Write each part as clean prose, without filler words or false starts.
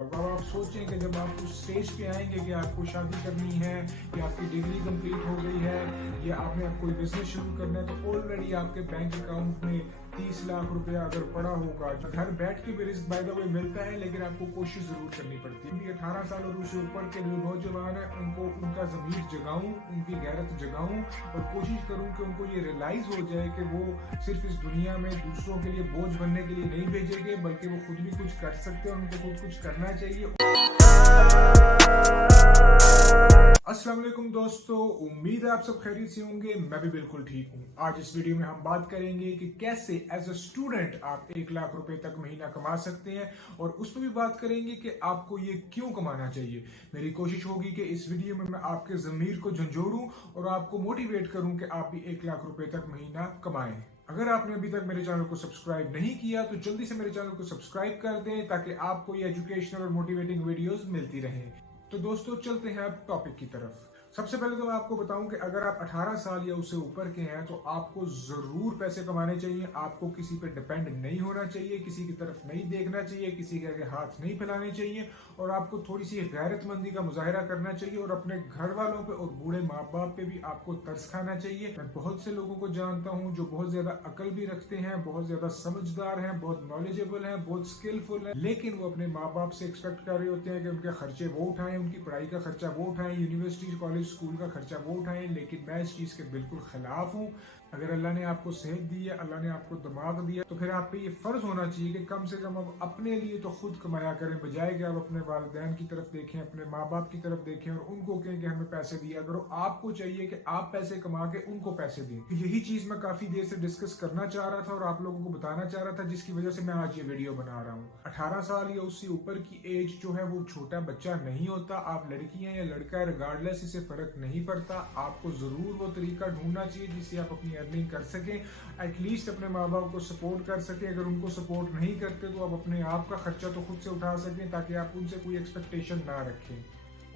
अब आप सोचें कि जब आप उस स्टेज पे आएंगे कि आपको शादी करनी है या आपकी डिग्री कंप्लीट हो गई है या आपने कोई बिजनेस शुरू करना है, तो ऑलरेडी आपके बैंक अकाउंट में 30 लाख रुपया अगर पड़ा होगा। घर बैठ के भी रिस्क बाय द वे मिलता है, लेकिन आपको कोशिश जरूर करनी पड़ती है। 18 साल और उससे ऊपर के जो नौजवान है उनको उनका ज़मीर जगाऊं, उनकी गैरत जगाऊं और कोशिश करूं कि उनको ये रियलाइज हो जाए कि वो सिर्फ इस दुनिया में दूसरों के लिए बोझ बनने के लिए नहीं भेजे गए, बल्कि वो खुद भी कुछ कर सकते हैं और उनको खुद कुछ करना चाहिए। अस्सलाम वालेकुम दोस्तों, उम्मीद है आप सब खैरियत से होंगे। मैं भी बिल्कुल ठीक हूँ। आज इस वीडियो में हम बात करेंगे कि कैसे एज अ स्टूडेंट आप 1 लाख रुपए तक महीना कमा सकते हैं, और उस पर भी बात करेंगे कि आपको ये क्यों कमाना चाहिए। मेरी कोशिश होगी कि इस वीडियो में मैं आपके ज़मीर को झंझोड़ूं और आपको मोटिवेट करूं कि आप भी 1 लाख रुपए तक महीना कमाएं। अगर आपने अभी तक मेरे चैनल को सब्सक्राइब नहीं किया तो जल्दी से मेरे चैनल को सब्सक्राइब कर दें, ताकि आपको ये एजुकेशनल और मोटिवेटिंग वीडियोस मिलती रहें। तो दोस्तों चलते हैं अब टॉपिक की तरफ। सबसे पहले तो मैं आपको बताऊं कि अगर आप 18 साल या उससे ऊपर के हैं तो आपको जरूर पैसे कमाने चाहिए। आपको किसी पे डिपेंड नहीं होना चाहिए, किसी की तरफ नहीं देखना चाहिए, किसी के आगे हाथ नहीं फैलाने चाहिए, और आपको थोड़ी सी गैरतमंदी का मुजाहिरा करना चाहिए और अपने घर वालों पे और बूढ़े माँ बाप पे भी आपको तरस खाना चाहिए। मैं बहुत से लोगों को जानता हूँ जो बहुत ज्यादा अकल भी रखते हैं, बहुत ज्यादा समझदार हैं, बहुत नॉलेजेबल हैं, बहुत स्किलफुल हैं, लेकिन वो अपने माँ बाप से एक्सपेक्ट कर रहे होते हैं कि उनके खर्चे वो उठाएं, उनकी पढ़ाई का खर्चा वो उठाएं, यूनिवर्सिटी कॉलेज स्कूल का खर्चा वो उठाएं। लेकिन मैं इस चीज के बिल्कुल खिलाफ हूँ। अगर अल्लाह ने आपको सेहत दी है, अल्लाह ने आपको दिमाग दिया, तो फिर आप पे ये फर्ज होना चाहिए कि कम से कम आप अपने लिए तो खुद कमाया करें, बजाय कि आप अपने वालिदैन की तरफ देखें, अपने माँ बाप की तरफ देखें और उनको कहें कि हमें पैसे दिया करो। आपको चाहिए कि आप पैसे कमा के उनको पैसे दें। तो यही चीज मैं काफी देर से डिस्कस करना चाह रहा था और आप लोगों को बताना चाह रहा था, जिसकी वजह से मैं आज ये वीडियो बना रहा हूँ। 18 साल या उससे ऊपर की एज जो है वो छोटा बच्चा नहीं होता। आप लड़की हैं या लड़का है, रिगार्डलेस, इससे फर्क नहीं पड़ता। आपको जरूर वो तरीका ढूंढना चाहिए जिससे आप अपनी अर्निंग कर सकें, एटलीस्ट अपने माँ बाप को सपोर्ट कर सके। अगर उनको सपोर्ट नहीं करते तो आप अपने आप का खर्चा तो खुद से उठा सकें, ताकि आप उनसे कोई एक्सपेक्टेशन ना रखें।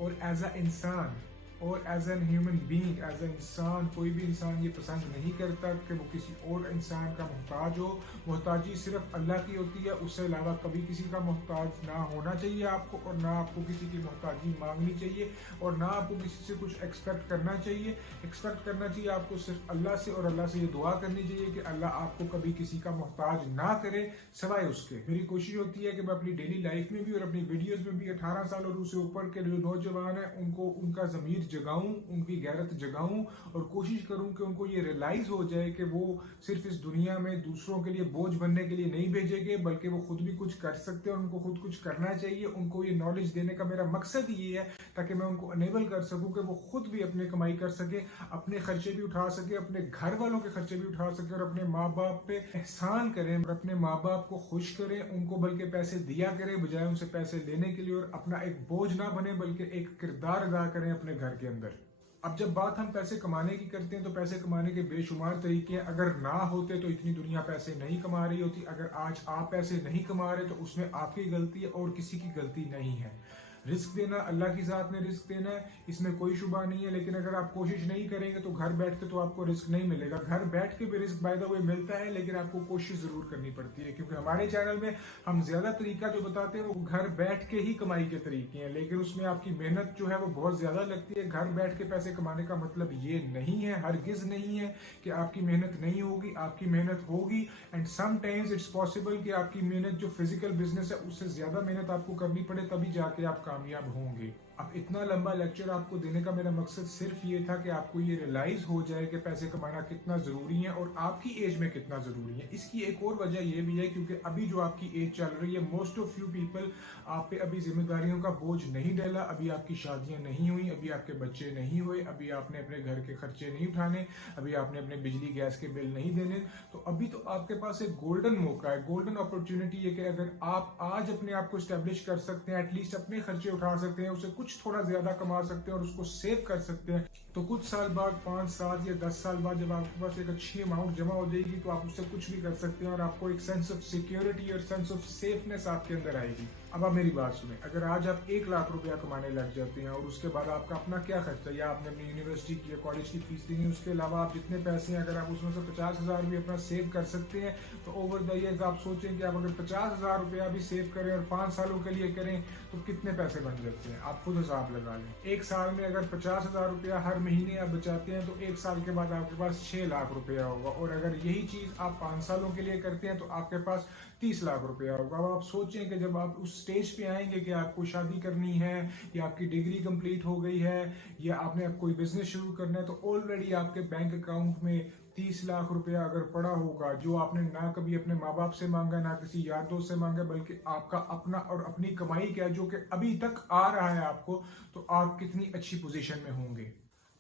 और एज अ इंसान और as an human being, as a इंसान, कोई भी इंसान ये पसंद नहीं करता कि वो किसी और इंसान का मोहताज हो। मोहताजी सिर्फ अल्लाह की होती है, उससे अलावा कभी किसी का मोहताज ना होना चाहिए आपको, और ना आपको किसी की मोहताजी मांगनी चाहिए, और ना आपको किसी से कुछ एक्सपेक्ट करना चाहिए। एक्सपेक्ट करना चाहिए आपको सिर्फ अल्लाह से, और अल्लाह से ये दुआ करनी चाहिए कि अल्लाह आपको कभी किसी का मोहताज ना करे सिवाय उसके। मेरी कोशिश होती है कि मैं अपनी डेली लाइफ में भी और अपनी वीडियोज में भी 18 साल और उससे ऊपर के जो नौजवान है उनको उनका ज़मीर जगाऊं, उनकी गैरत जगाऊं और कोशिश करूं कि उनको ये रियलाइज हो जाए कि वो सिर्फ इस दुनिया में दूसरों के लिए बोझ बनने के लिए नहीं भेजे गए, बल्कि वो खुद भी कुछ कर सकते हैं और उनको खुद कुछ करना चाहिए। उनको ये नॉलेज देने का मेरा मकसद ये है ताकि मैं उनको अनेबल कर सकूं कि वो खुद भी अपने कमाई कर सके, अपने खर्चे भी उठा सके, अपने घर वालों के खर्चे भी उठा सके, और अपने माँ बाप पे एहसान करें और अपने माँ बाप को खुश करें, उनको बल्कि पैसे दिया करें बजाय उनसे पैसे लेने के लिए, और अपना एक बोझ ना बने बल्कि एक किरदार अदा करें अपने घर के अंदर। अब जब बात हम पैसे कमाने की करते हैं तो पैसे कमाने के बेशुमार तरीके हैं। अगर ना होते तो इतनी दुनिया पैसे नहीं कमा रही होती। अगर आज आप पैसे नहीं कमा रहे तो उसमें आपकी गलती है और किसी की गलती नहीं है। रिस्क देना अल्लाह की जात ने रिस्क देना है, इसमें कोई शुबा नहीं है, लेकिन अगर आप कोशिश नहीं करेंगे तो घर बैठ के तो आपको रिस्क नहीं मिलेगा। घर बैठ के भी रिस्क बाय द वे मिलता है, लेकिन आपको कोशिश जरूर करनी पड़ती है, क्योंकि हमारे चैनल में हम ज्यादा तरीका जो बताते हैं वो घर बैठ के ही कमाई के तरीके हैं, लेकिन उसमें आपकी मेहनत जो है वो बहुत ज्यादा लगती है। घर बैठ के पैसे कमाने का मतलब ये नहीं है, हरगिज नहीं है कि आपकी मेहनत नहीं होगी। आपकी मेहनत होगी, एंड समटाइम्स इट्स पॉसिबल कि आपकी मेहनत जो फिजिकल बिजनेस है उससे ज्यादा मेहनत आपको करनी पड़े, तभी जाके आप कामयाब होंगे। अब इतना लंबा लेक्चर आपको देने का मेरा मकसद सिर्फ ये था कि आपको ये रियलाइज हो जाए कि पैसे कमाना कितना जरूरी है और आपकी एज में कितना जरूरी है। इसकी एक और वजह यह भी है क्योंकि अभी जो आपकी एज चल रही है, मोस्ट ऑफ यू पीपल, आप पे अभी जिम्मेदारियों का बोझ नहीं डला, अभी आपकी शादियां नहीं हुई, अभी आपके बच्चे नहीं हुए, अभी आपने अपने घर के खर्चे नहीं उठाने, अभी आपने अपने बिजली गैस के बिल नहीं देने। तो अभी तो आपके पास एक गोल्डन मौका है, गोल्डन अपॉर्चुनिटी है कि अगर आप आज अपने आप को स्टैब्लिश कर सकते हैं, एटलीस्ट अपने खर्चे उठा सकते हैं, उसे कुछ थोड़ा ज्यादा कमा सकते हैं और उसको सेव कर सकते हैं, तो कुछ साल बाद, 5 साल या 10 साल बाद जब आपके पास एक अच्छी अमाउंट जमा हो जाएगी तो आप उससे कुछ भी कर सकते हैं और आपको एक सेंस ऑफ सिक्योरिटी और सेंस ऑफ सेफनेस आपके अंदर आएगी। अब आप मेरी बात सुने, अगर आज आप 1 लाख रुपया कमाने लग जाते हैं और उसके बाद आपका अपना क्या खर्चा, या आपने अपनी यूनिवर्सिटी की कॉलेज की फीस दी है, उसके अलावा आप जितने पैसे हैं अगर आप उसमें से 50,000 भी अपना सेव कर सकते हैं तो ओवर द ईयर्स आप सोचें कि आप अगर 50,000 रुपया भी सेव करें और 5 सालों के लिए करें तो कितने पैसे बन जाते हैं, आप खुद हिसाब लगा लें। एक साल में अगर 50,000 रुपया हर महीने आप बचाते हैं तो एक साल के बाद आपके पास 6 लाख रुपया होगा, और अगर यही चीज आप 5 सालों के लिए करते हैं तो आपके पास 30 लाख रुपया होगा। अब आप सोचें कि जब आप उस स्टेज पे आएंगे कि आपको शादी करनी है, या आपकी डिग्री कंप्लीट हो गई है, या आपने कोई बिजनेस शुरू करना है, तो ऑलरेडी आपके बैंक अकाउंट में 30 लाख रुपया अगर पड़ा होगा, जो आपने ना कभी अपने माँ बाप से मांगा, ना किसी यार दोस्त से मांगा, बल्कि आपका अपना और अपनी कमाई का जो कि अभी तक आ रहा है आपको, तो आप कितनी अच्छी पोजीशन में होंगे।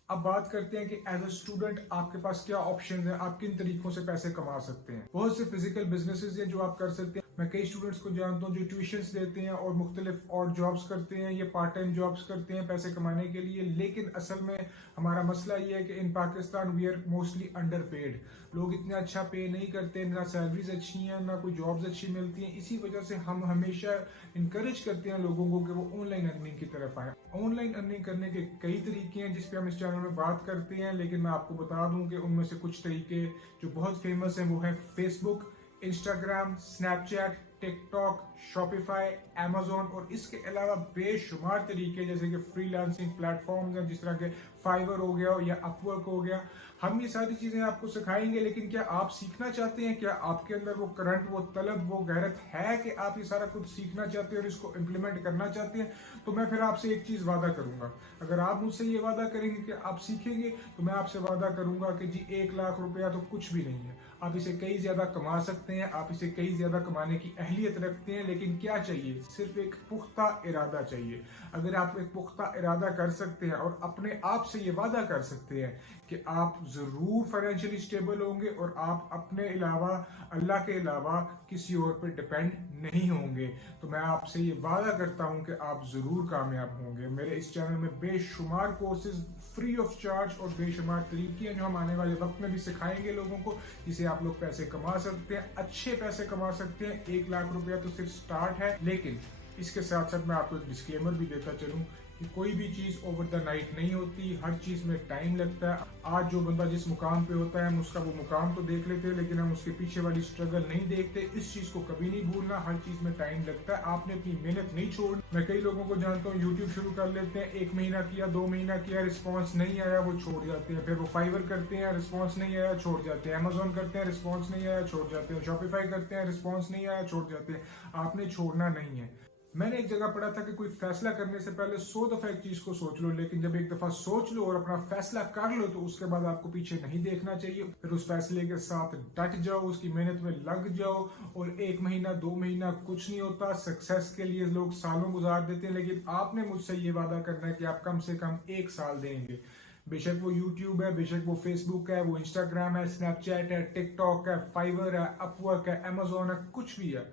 अब बात करते हैं कि एज अ स्टूडेंट आपके पास क्या ऑप्शन है, आप किन तरीकों से पैसे कमा सकते हैं। बहुत से फिजिकल बिजनेसेस हैं जो आप कर सकते हैं। मैं कई स्टूडेंट्स को जानता हूँ जो ट्यूशंस देते हैं और मुख्तलिफ और जॉब्स करते हैं, ये पार्ट टाइम जॉब्स करते हैं पैसे कमाने के लिए। लेकिन असल में हमारा मसला ये है कि in Pakistan we are mostly underpaid. लोग इतना अच्छा पे नहीं करते, ना सैलरीज अच्छी हैं, ना कोई जॉब्स अच्छी मिलती हैं। इसी वजह से हम हमेशा इंकरेज करते हैं लोगों को कि वो ऑनलाइन अर्निंग की तरफ आए। ऑनलाइन अर्निंग करने के कई तरीके हैं जिस पे हम इस चैनल में बात करते हैं, लेकिन मैं आपको बता दूं कि उनमें से कुछ तरीके जो बहुत फेमस हैं वो है Facebook, Instagram, Snapchat, TikTok, Shopify, Amazon, और इसके अलावा बेशुमार तरीके जैसे कि फ्रीलांसिंग प्लेटफॉर्म्स हैं जिस तरह के फाइवर हो गया या अपवर्क हो गया। हम ये सारी चीजें आपको सिखाएंगे, लेकिन क्या आप सीखना चाहते हैं? क्या आपके अंदर वो करंट, वो तलब, वो गैरत है कि आप ये सारा कुछ सीखना चाहते हैं और इसको इम्प्लीमेंट करना चाहते हैं? तो मैं फिर आपसे एक चीज वादा करूंगा, अगर आप मुझसे ये वादा करेंगे कि आप सीखेंगे तो मैं आपसे वादा करूंगा कि जी 1 लाख रुपया तो कुछ भी नहीं है। आप इसे कई ज्यादा कमा सकते हैं, आप इसे कई ज्यादा कमाने की अहलियत रखते हैं, लेकिन क्या चाहिए? सिर्फ एक पुख्ता इरादा चाहिए। अगर आप एक पुख्ता इरादा कर सकते हैं और अपने आप से ये वादा कर सकते हैं कि आप जरूर फाइनेंशियली स्टेबल होंगे और आप अपने अलावा, अल्लाह के अलावा किसी और पर डिपेंड नहीं होंगे, तो मैं आपसे ये वादा करता हूं कि आप जरूर कामयाब होंगे। मेरे इस चैनल में बेशुमार कोर्सेज फ्री ऑफ चार्ज और बेशुमार तरीके हैं जो हम आने वाले वक्त में भी सिखाएंगे लोगों को, जिसे आप लोग पैसे कमा सकते हैं, अच्छे पैसे कमा सकते हैं। 1 लाख रुपया तो सिर्फ स्टार्ट है, लेकिन इसके साथ साथ मैं आपको एक डिस्क्लेमर भी देता चलूं कि कोई भी चीज ओवर द नाइट नहीं होती, हर चीज में टाइम लगता है। आज जो बंदा जिस मुकाम पे होता है हम उसका वो मुकाम तो देख लेते हैं, लेकिन हम उसके पीछे वाली स्ट्रगल नहीं देखते। इस चीज को कभी नहीं भूलना, हर चीज में टाइम लगता है, आपने अपनी मेहनत नहीं छोड़नी। मैं कई लोगों को जानता हूँ यूट्यूब शुरू कर लेते हैं, 1 महीना किया, 2 महीना किया, रिस्पॉन्स नहीं आया, वो छोड़ जाते हैं। फिर वो फाइवर करते हैं, रिस्पॉन्स नहीं आया, छोड़ जाते हैं। अमेजोन करते हैं, रिस्पॉन्स नहीं आया, छोड़ जाते हैं। शॉपिफाई करते हैं, रिस्पॉन्स नहीं आया, छोड़ जाते हैं। आपने छोड़ना नहीं है। मैंने एक जगह पढ़ा था कि कोई फैसला करने से पहले 100 दफा एक चीज को सोच लो, लेकिन जब एक दफा सोच लो और अपना फैसला कर लो तो उसके बाद आपको पीछे नहीं देखना चाहिए। फिर उस फैसले के साथ डट जाओ, उसकी मेहनत में लग जाओ। और 1 महीना 2 महीना कुछ नहीं होता, सक्सेस के लिए लोग सालों गुजार देते हैं, लेकिन आपने मुझसे ये वादा करना है कि आप कम से कम 1 साल देंगे। बेशक वो यूट्यूब है, बेशक वो फेसबुक है, वो इंस्टाग्राम है, स्नैपचैट है, टिकटॉक है, फाइवर है, अपवर्क है, अमेजोन है, कुछ भी है,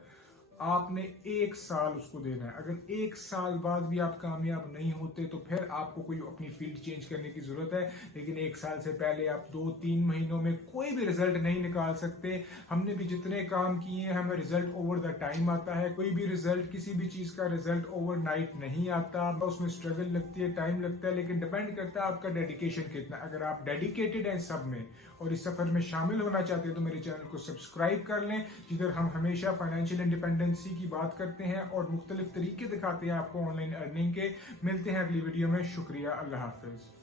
आपने 1 साल उसको देना है। अगर 1 साल बाद भी आप कामयाब नहीं होते तो फिर आपको कोई अपनी फील्ड चेंज करने की जरूरत है, लेकिन 1 साल से पहले आप 2-3 महीनों में कोई भी रिजल्ट नहीं निकाल सकते। हमने भी जितने काम किए हैं हमें रिजल्ट ओवर द टाइम आता है। कोई भी रिजल्ट, किसी भी चीज का रिजल्ट ओवरनाइट नहीं आता, उसमें स्ट्रगल लगती है, टाइम लगता है, लेकिन डिपेंड करता है आपका डेडिकेशन कितना। अगर आप डेडिकेटेड हैं सब में और इस सफर में शामिल होना चाहते हैं तो मेरे चैनल को सब्सक्राइब कर लें, जिधर हम हमेशा फाइनेंशियल इंडिपेंडेंसी की बात करते हैं और मुख्तलिफ तरीके दिखाते हैं आपको ऑनलाइन अर्निंग के। मिलते हैं अगली वीडियो में। शुक्रिया, अल्लाह हाफिज।